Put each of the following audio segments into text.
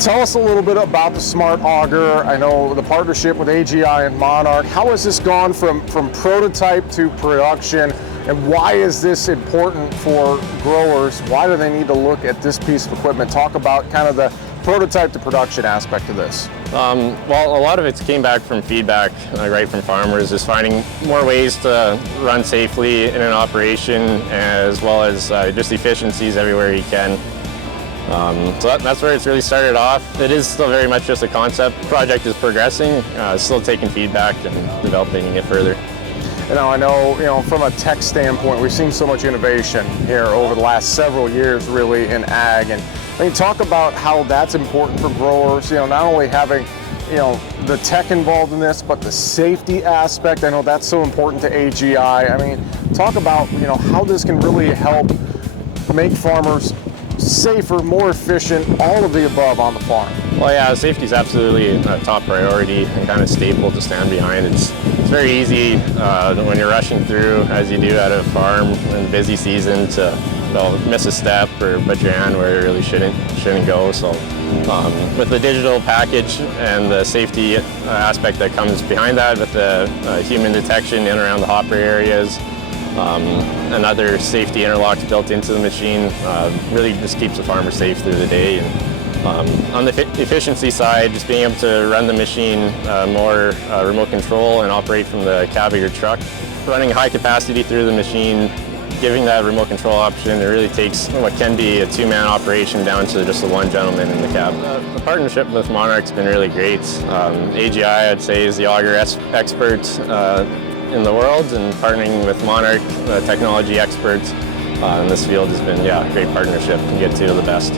Tell us a little bit about the Smart Auger. I know the partnership with AGI and Monarch. How has this gone from prototype to production, and why is this important for growers? Why do they need to look at this piece of equipment? Talk about kind of the prototype to production aspect of this. Well, a lot of it came back from feedback, right from farmers, is finding more ways to run safely in an operation, as well as just efficiencies everywhere you can. So that's where it's really started off. It is still very much just a concept. The project is progressing, still taking feedback and developing it further. I know, from a tech standpoint, we've seen so much innovation here over the last several years, really, in ag. And talk about how that's important for growers. Not only having, the tech involved in this, but the safety aspect. I know that's so important to AGI. Talk about, how this can really help make farmers safer, more efficient, all of the above on the farm. Well, yeah, safety is absolutely a top priority and kind of staple to stand behind. It's very easy when you're rushing through, as you do at a farm in busy season, to miss a step or put your hand where it really shouldn't go. So with the digital package and the safety aspect that comes behind that, with the human detection in and around the hopper areas, and other safety interlocks built into the machine, really just keeps the farmer safe through the day. And on the efficiency side, just being able to run the machine more remote control and operate from the cab of your truck. Running high capacity through the machine, giving that remote control option, it really takes what can be a two-man operation down to just the one gentleman in the cab. The partnership with Monarch's been really great. AGI, I'd say, is the auger expert in the world, and partnering with Monarch, the technology experts in this field, has been, a great partnership to get to the best.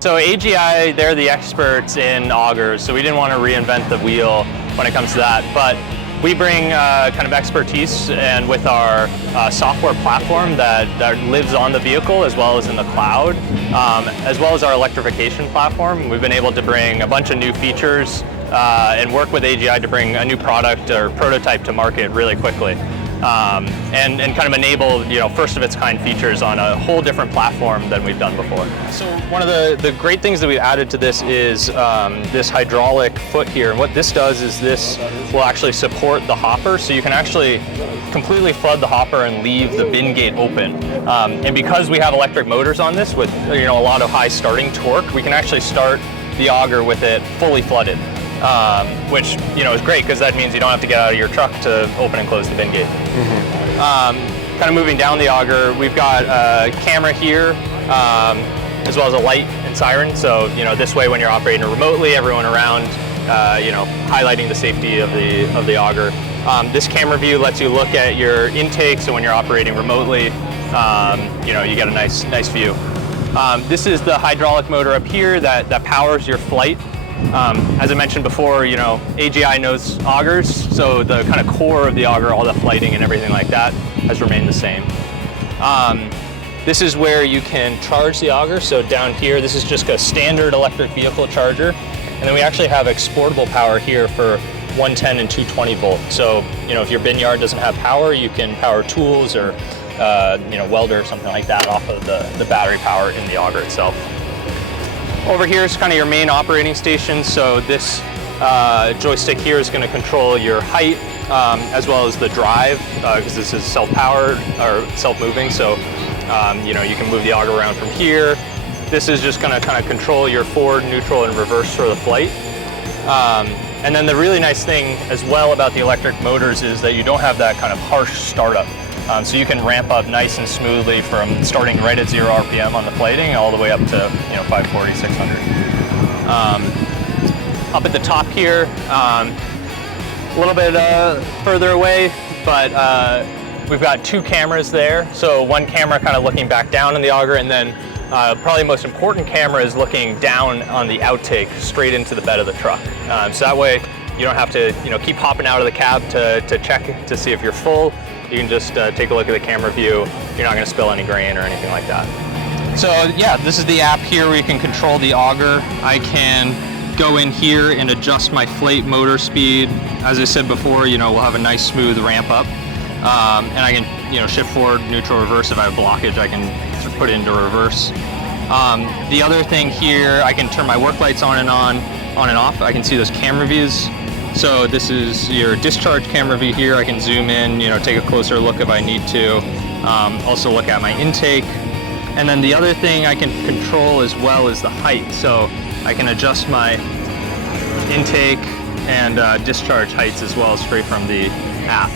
So AGI, they're the experts in augers, so we didn't want to reinvent the wheel when it comes to that, but we bring kind of expertise, and with our software platform that lives on the vehicle as well as in the cloud, as well as our electrification platform, we've been able to bring a bunch of new features and work with AGI to bring a new product or prototype to market really quickly, and kind of enable first of its kind features on a whole different platform than we've done before. So one of the great things that we've added to this is this hydraulic foot here, and what this does is this will actually support the hopper, so you can actually completely flood the hopper and leave the bin gate open. And because we have electric motors on this with a lot of high starting torque, we can actually start the auger with it fully flooded. Which is great, because that means you don't have to get out of your truck to open and close the bin gate. Mm-hmm. Kind of moving down the auger, we've got a camera here, as well as a light and siren. So this way, when you're operating remotely, everyone around, highlighting the safety of the auger. This camera view lets you look at your intake, so when you're operating remotely, you get a nice view. This is the hydraulic motor up here that powers your flight. As I mentioned before, AGI knows augers, so the kind of core of the auger, all the flighting and everything like that, has remained the same. This is where you can charge the auger. So down here, this is just a standard electric vehicle charger. And then we actually have exportable power here for 110 and 220 volt. So, if your bin yard doesn't have power, you can power tools or, welder or something like that off of the battery power in the auger itself. Over here is kind of your main operating station. So this joystick here is going to control your height as well as the drive, because this is self-powered or self-moving. So you can move the auger around from here. This is just going to kind of control your forward, neutral, and reverse for the flight. And then the really nice thing as well about the electric motors is that you don't have that kind of harsh startup. So you can ramp up nice and smoothly from starting right at 0 RPM on the flighting all the way up to 540, 600. Up at the top here, a little bit further away, but we've got two cameras there. So one camera kind of looking back down on the auger, and then probably the most important camera is looking down on the outtake straight into the bed of the truck. So that way you don't have to keep hopping out of the cab to check to see if you're full. You can just take a look at the camera view. You're not going to spill any grain or anything like that. So yeah, this is the app here where you can control the auger. I can go in here and adjust my flight motor speed. As I said before, we'll have a nice smooth ramp up. And I can shift forward, neutral, reverse. If I have blockage, I can lights are put into reverse. The other thing here, I can turn my work lights on and off. I can see those camera views. So this is your discharge camera view here. I can zoom in, take a closer look if I need to. Also look at my intake. And then the other thing I can control as well is the height. So I can adjust my intake and discharge heights as well straight from the app.